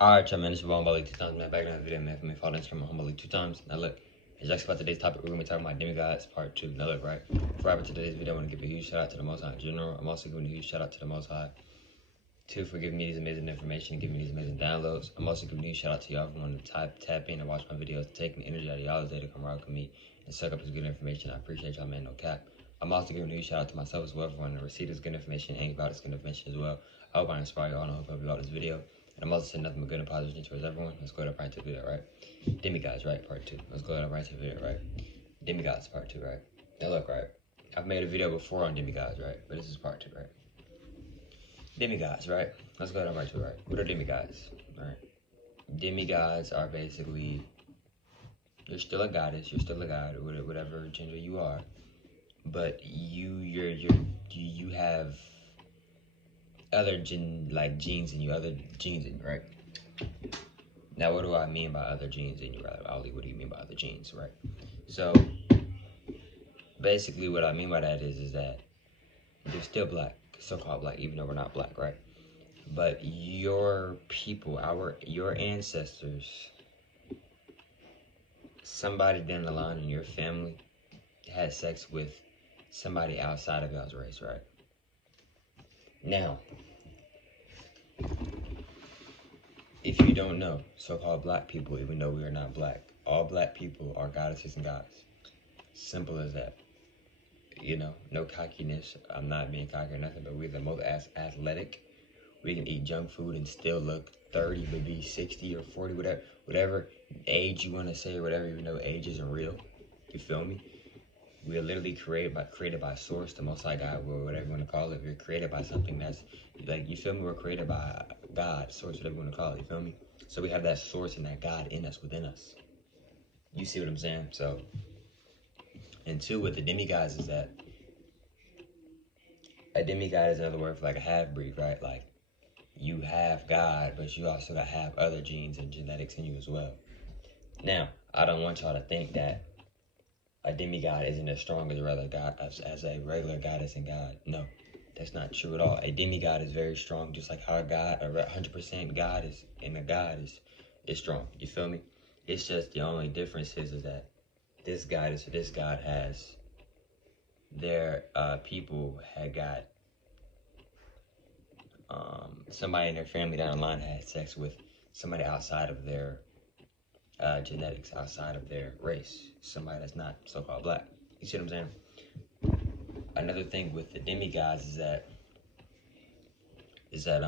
Alright, y'all, man, this is Ball Like 2 times, man. Back in another video, man. For me, follow Instagram, Humble Like 2 times. Now, look, as actually about today's topic, we're going to be talking about Demigods Part 2. Now, look, right? Before I get to today's video, I want to give a huge shout out to the Most High in general. I'm also giving a huge shout out to the Most High, too, for giving me these amazing information and giving me these amazing downloads. I'm also giving a huge shout out to y'all for wanting to tap in and watch my videos, taking the energy out of y'all's day to come rock with me and suck up this good information. I appreciate y'all, man. No cap. I'm also giving a huge shout out to myself as well for wanting to receive this good information and give out this good information as well. I hope I inspire y'all and I hope I help you out this video. And I'm also saying nothing but good and positive towards everyone. Let's go ahead and right into the video, right? Demigods, right? Part 2. Let's go ahead and right into the video, right? Demigods, Part 2, right? Now look, right? I've made a video before on Demigods, right? But this is Part 2, right? Demigods, right? Let's go ahead and right to it, right? What are demigods, right? Demigods are basically, you're still a goddess, you're still a god, or whatever gender you are, but you have other genes in you, right? Now, what do I mean by other genes in you, right? Ollie, what do you mean by other genes, right? So, basically, what I mean by that is that you're still black, so-called black, even though we're not black, right? But your people, your ancestors, somebody down the line in your family had sex with somebody outside of y'all's race, right? Now, if you don't know, so-called black people, even though we are not black, all black people are goddesses and gods. Simple as that. You know, no cockiness. I'm not being cocky or nothing, but we're the most athletic. We can eat junk food and still look 30, but be 60 or 40, whatever age you want to say, or whatever, even though age isn't real. You feel me? We are literally created by source, the Most High God, or whatever you want to call it. We're created by something that's, like, you feel me? We're created by God, source, whatever you want to call it, you feel me? So we have that source and that God in us, within us. You see what I'm saying? So, and two, with the demigods is that, a demigod is another word for like a half-breed, right? Like, you have God, but you also got to have other genes and genetics in you as well. Now, I don't want y'all to think that a demigod isn't as strong as a regular god, as a regular goddess and God. No, that's not true at all. A demigod is very strong, just like how a God, a 100% God is, and a God is strong. You feel me? It's just the only difference is that this goddess or this God has their people had got somebody in their family down the line had sex with somebody outside of their genetics, outside of their race, somebody that's not so-called black. You see what I'm saying? Another thing with the demigods is that it's a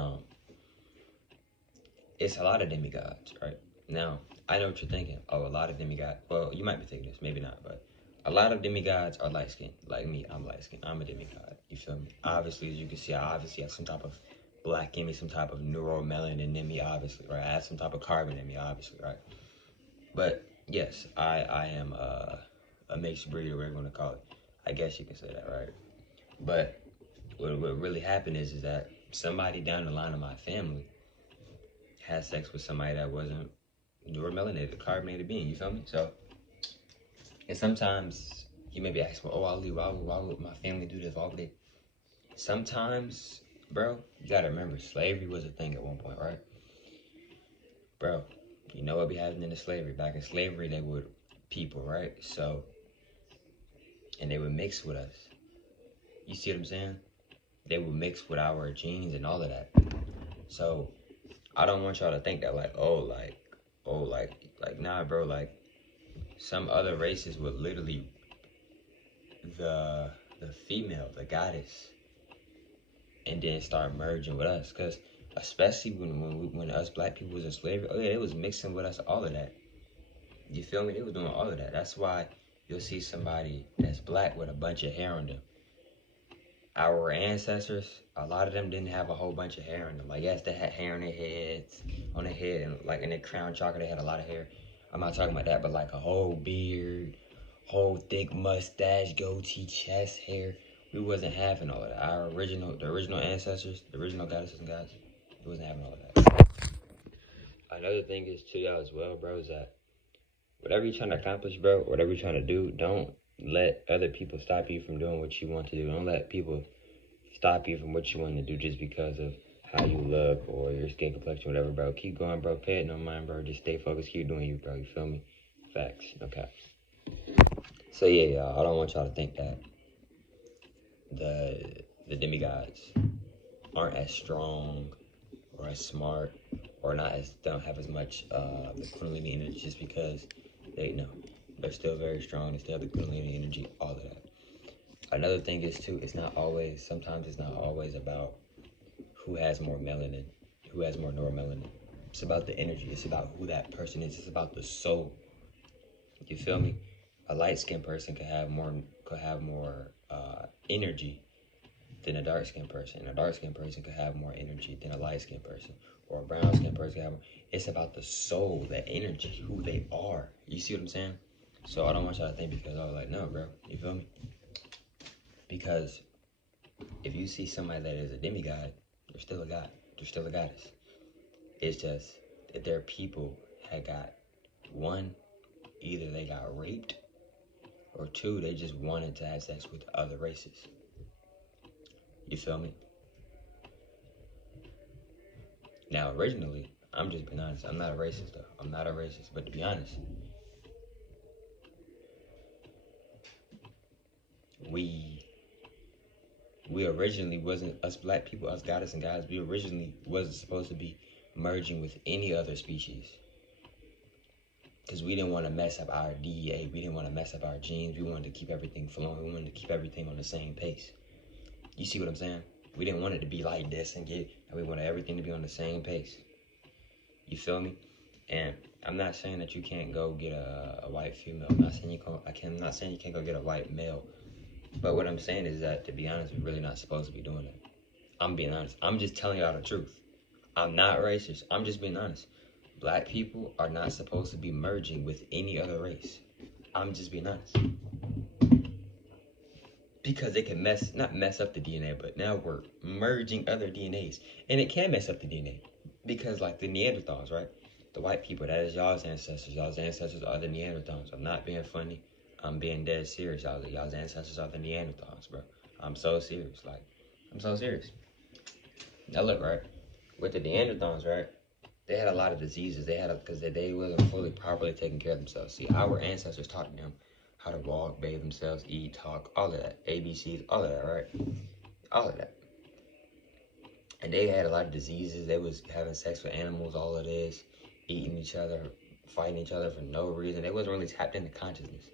lot of demigods, right? Now, I know what you're thinking. Oh, a lot of demigods. Well, you might be thinking this, maybe not, but a lot of demigods are light-skinned. Like me, I'm light-skinned. I'm a demigod. You feel me? Obviously, as you can see, I obviously have some type of black in me, some type of neuromelanin in me, obviously, right? I have some type of carbon in me, obviously, right? But yes, I am a mixed breed, or whatever you want to call it. I guess you can say that, right? But what really happened is that somebody down the line of my family had sex with somebody that wasn't neuromelanated, carbonated being, you feel me? So, and sometimes you may be asking, oh, Ali, why would my family do this? Why would they? Sometimes, bro, you gotta remember, slavery was a thing at one point, right? Bro, you know what be happening in the slavery? Back in slavery, they would people, right? So, and they would mix with us. You see what I'm saying? They would mix with our genes and all of that. So, I don't want y'all to think that nah, bro, like, some other races would literally, the female, the goddess, and then start merging with us, because especially when us black people was in slavery, oh yeah, it was mixing with us, all of that. You feel me? They was doing all of that. That's why you'll see somebody that's black with a bunch of hair on them. Our ancestors, a lot of them didn't have a whole bunch of hair on them. Like, yes, they had hair on their heads, and like in their crown chakra, they had a lot of hair. I'm not talking about that, but like a whole beard, whole thick mustache, goatee, chest hair. We wasn't having all of that. The original ancestors, the original goddesses and gods, we wasn't having all of that. Another thing is to y'all as well, bro, is that whatever you're trying to accomplish, bro, whatever you're trying to do, don't let other people stop you from doing what you want to do. Don't let people stop you from what you want to do just because of how you look or your skin complexion, whatever, bro. Keep going, bro. Pay it no mind, bro. Just stay focused. Keep doing you, bro. You feel me? Facts. Okay. So yeah, y'all. I don't want y'all to think that the demigods aren't as strong or as smart or don't have as much the Kundalini energy just because they know they're still very strong. They still have the Kundalini energy. All of that. Another thing is too. Sometimes it's not always about who has more melanin, who has more neuromelanin. It's about the energy. It's about who that person is. It's about the soul. You feel me? A light-skinned person could have more energy than a dark-skinned person. A dark-skinned person could have more energy than a light-skinned person, or a brown-skinned person could have more. It's about the soul, the energy, who they are. You see what I'm saying? So I don't want y'all to think because I was like, no, bro. You feel me? Because if you see somebody that is a demigod, they're still a god. They're still a goddess. It's just that their people had got, one, either they got raped, or two, they just wanted to have sex with other races. You feel me? Now, originally, I'm just being honest. I'm not a racist, though. I'm not a racist. But to be honest, we originally wasn't, us black people, us goddess and guys, we originally wasn't supposed to be merging with any other species. Because we didn't want to mess up our DEA. We didn't want to mess up our genes. We wanted to keep everything flowing. We wanted to keep everything on the same pace. You see what I'm saying? We didn't want it to be like this and we wanted everything to be on the same pace. You feel me? And I'm not saying that you can't go get a white female. I'm not saying I'm not saying you can't go get a white male. But what I'm saying is that, to be honest, we're really not supposed to be doing that. I'm being honest. I'm just telling y'all the truth. I'm not racist. I'm just being honest. Black people are not supposed to be merging with any other race. I'm just being honest. Because it can not mess up the DNA, but now we're merging other DNAs. And it can mess up the DNA. Because like the Neanderthals, right? The white people, that is y'all's ancestors. Y'all's ancestors are the Neanderthals. I'm not being funny. I'm being dead serious. Y'all's ancestors are the Neanderthals, bro. I'm so serious. Like, I'm so serious. Now look, right? With the Neanderthals, right? They had a lot of diseases. Because they wasn't fully properly taking care of themselves. See, our ancestors taught them how to walk, bathe themselves, eat, talk, all of that. ABCs, all of that, right? All of that. And they had a lot of diseases. They was having sex with animals, all of this, eating each other, fighting each other for no reason. They wasn't really tapped into consciousness.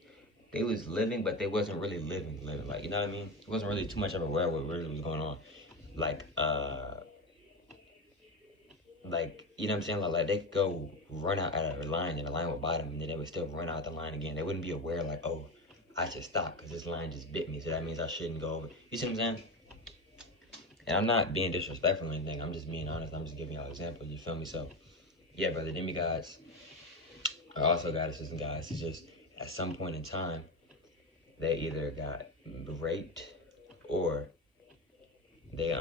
They was living, but they wasn't really living. Like, you know what I mean? It wasn't really too much of aware of what really was going on. Like, you know what I'm saying? Like they could go run out at a line and the line would bite them, and then they would still run out the line again. They wouldn't be aware, like, oh, I should stop because this line just bit me, so that means I shouldn't go over. You see what I'm saying? And I'm not being disrespectful or anything. I'm just being honest. I'm just giving y'all examples. You feel me? So, yeah, brother, demigods are also goddesses and guys. It's just at some point in time, they either got raped or they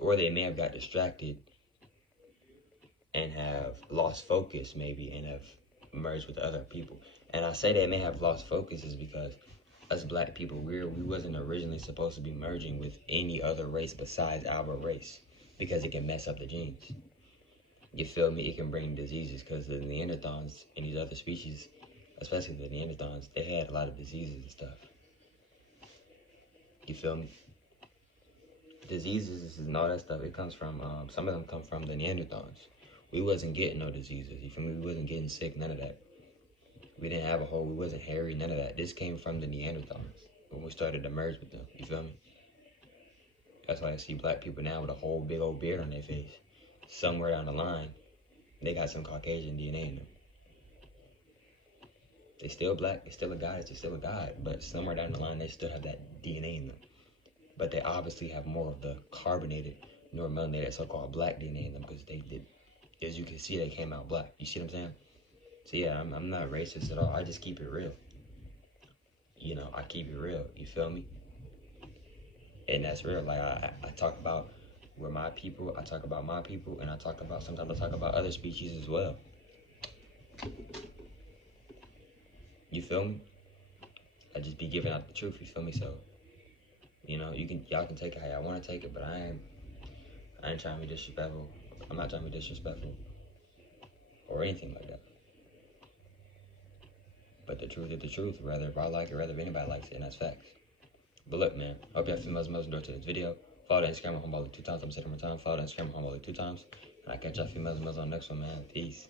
they may have got distracted and have lost focus maybe and have merged with other people. And I say they may have lost focus is because us black people, we wasn't originally supposed to be merging with any other race besides our race because it can mess up the genes. You feel me? It can bring diseases because the Neanderthals and these other species, especially the Neanderthals, they had a lot of diseases and stuff. You feel me? Diseases and all that stuff, it comes from, some of them come from the Neanderthals. We wasn't getting no diseases. You feel me? We wasn't getting sick, none of that. We didn't have we wasn't hairy, none of that. This came from the Neanderthals when we started to merge with them. You feel me? That's why I see black people now with a whole big old beard on their face. Somewhere down the line, they got some Caucasian DNA in them. They still black, they still a goddess, they still a god, but somewhere down the line, they still have that DNA in them. But they obviously have more of the carbonated, neuromelanin, so-called black DNA in them because they did, as you can see, they came out black. You see what I'm saying? So yeah, I'm not racist at all. I just keep it real. You know, I keep it real. You feel me? And that's real. Like I talk about where my people, I talk about my people, and sometimes I talk about other species as well. You feel me? I just be giving out the truth. You feel me? So, you know, y'all can take it how y'all want to take it, but I ain't trying to be disrespectful. I'm not trying to be disrespectful or anything like that. But the truth is the truth. Rather if I like it, rather if anybody likes it, and that's facts. But look, man, I hope y'all females enjoyed today's video. Follow the Instagram at Homeball 2 times. I'm saying it one time. Follow the Instagram at Homeball 2 times. And I catch y'all females on the next one, man. Peace.